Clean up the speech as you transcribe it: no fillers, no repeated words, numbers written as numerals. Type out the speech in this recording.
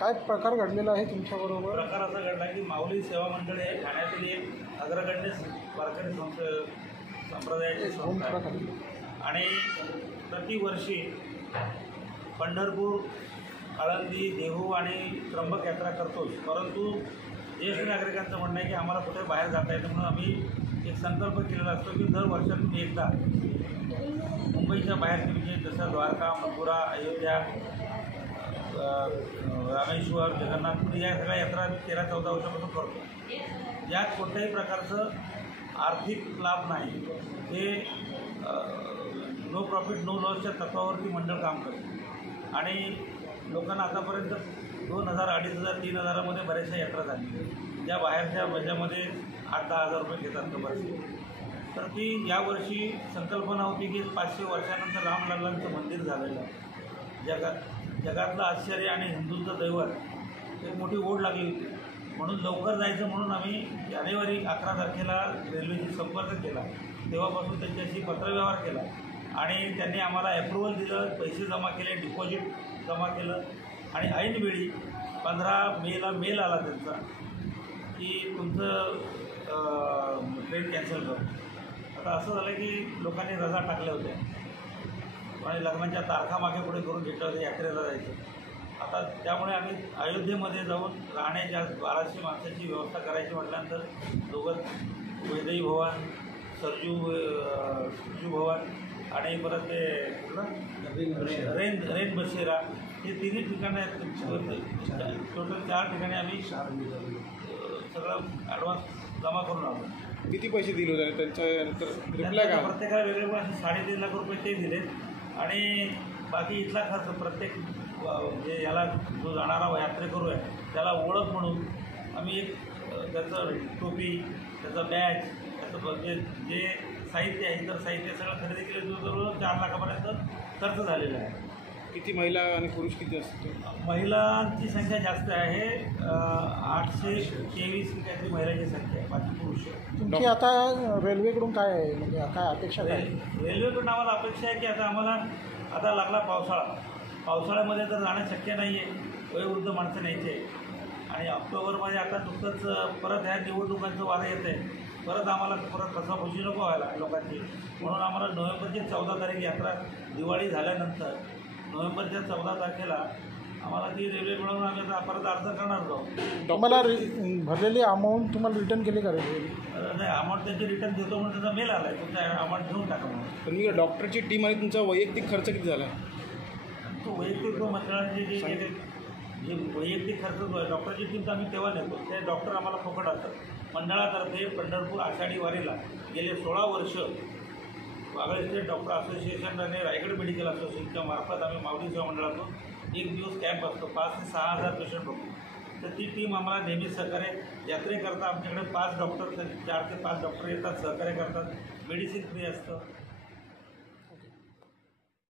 काय प्रकार घडलेला आहे तुमच्याबरोबर? प्रकार असा घडला की माऊली सेवा मंडळ हे ठाण्यातील एक अग्रगण्य वारकरी संप्रदायाची संस्था आहे आणि प्रतिवर्षी पंढरपूर, आळंदी, देहू आणि त्र्यंबक यात्रा करतोच. परंतु ज्येष्ठ नागरिकांचं म्हणणं आहे की आम्हाला कुठे बाहेर जाता येतं म्हणून आम्ही एक संकल्प केलेला असतो की दर वर्षातून एकदा मुंबईच्या बाहेर म्हणजे जसं द्वारका, मथुरा, अयोध्या, रामेश्वर, जगन्नाथपुरी या सगळ्या यात्रा आम्ही 13-14 वर्षापासून करतो. यात कोणत्याही प्रकारचं आर्थिक लाभ नाही. हे नो प्रॉफिट नो लॉसच्या तत्वावरती मंडळ काम करते आणि लोकांना आतापर्यंत 2000, 2500, 3000मध्ये बऱ्याचशा यात्रा झाली. ज्या बाहेरच्या बजेटमध्ये 8-10 हजार रुपये घेतात तर बरेचसे. तर ती यावर्षी संकल्पना होती की 500 वर्षानंतर रामलल्लांचं मंदिर झालेलं आहे. जगातलं आश्चर्य आणि हिंदूंचं दैवत एक मोठी ओढ लागली होती. म्हणून लवकर जायचं म्हणून आम्ही जानेवारी 11 तारखेला रेल्वेशी संपर्क केला. तेव्हापासून त्यांच्याशी पत्रव्यवहार केला आणि त्यांनी आम्हाला ॲप्रुव्हल दिलं, पैसे जमा केले, डिपॉझिट जमा केलं आणि ऐनवेळी 15 मेला मेल आला त्यांचा की तुमचं ट्रेन कॅन्सल करू. आता असं झालं की लोकांनी रजा टाकल्या होत्या आणि लग्नाच्या तारखा मागे पुढे करून घेतल्या होत्या, यात्रेला जायचं. आता त्यामुळे आम्ही अयोध्येमध्ये जाऊन राहण्याच्या 1200 माणसाची व्यवस्था करायची म्हटल्यानंतर दोघं वैदेही भवन, सरजू भवन आणि परत ते रेन बसेरा हे तिन्ही ठिकाणं आहेत. टोटल 4 ठिकाणी आम्ही सगळं ॲडव्हान्स जमा करून आलो. किती पैसे दिले होते त्यांच्या रिप्लाय का? प्रत्येकाला वेगवेगळे असे 3.5 लाख रुपये ते दिले आणि बाकी इथला खर्च प्रत्येक जे याला जो जाणारा यात्रेकरू आहे त्याला ओळख म्हणून आम्ही एक त्याचं टोपी, त्याचा बॅच, त्याचं जे साहित्य आहे, इतर साहित्य सगळं खरेदी केलं. जवळजवळ 4 लाखापर्यंत खर्च झालेला आहे. किती महिला आणि पुरुष किती असते? महिलांची संख्या जास्त आहे. 823 काहीतरी महिलांची संख्या आहे, बाकी पुरुष आहे. तुमची आता रेल्वेकडून काय आहे, म्हणजे काय अपेक्षा काय? रेल्वेकडून आम्हाला अपेक्षा आहे की आता लागला पावसाळ्यामध्ये तर जाणं शक्य नाही आहे. वयोवृद्ध माणसं न्यायचे आणि ऑक्टोबरमध्ये आता नुकतंच परत ह्या निवडणुकांचं वारं येतं आहे. परत आम्हाला फसवाफसवी नको व्हायला लोकांची, म्हणून आम्हाला नोव्हेंबरची 14 तारीख यात्रा दिवाळी झाल्यानंतर नोव्हेंबरच्या 14 तारखेला आम्हाला ती रेल्वे मिळवून आम्ही आता परत अर्ज करणार आहोत. तुम्हाला भरलेली अमाऊंट तुम्हाला रिटर्न केली का रेल्वे? नाही, अमाऊंट त्यांची रिटर्न देतो म्हणून त्याचा मेल आला आहे, तुमचा अमाऊंट घेऊन टाका म्हणून. पण मी डॉक्टरची टीम आणि तुमचा वैयक्तिक खर्च किती झाला? तो वैयक्तिक मंडळाचे जे वैयक्तिक खर्च डॉक्टरची टीम आम्ही तेव्हा नेतो. ते डॉक्टर आम्हाला फुकट असतात. मंडळातर्फे पंढरपूर आषाढी वारीला गेले 16 वर्ष वागळे स्टेट डॉक्टर असोसिएशन आणि रायगड मेडिकल असोसिएशनच्या मार्फत आम्ही माऊली सेवा मंडळातून 1 दिवस कॅम्प असतो. 5 ते 6 हजार पेशंट बघतो. तर ती टीम आम्हाला नेहमी सहकार्य यात्रेकरता आमच्याकडे 5 डॉक्टर 4 ते 5 डॉक्टर येतात, सहकार्य करतात. मेडिसिन फ्री असतं.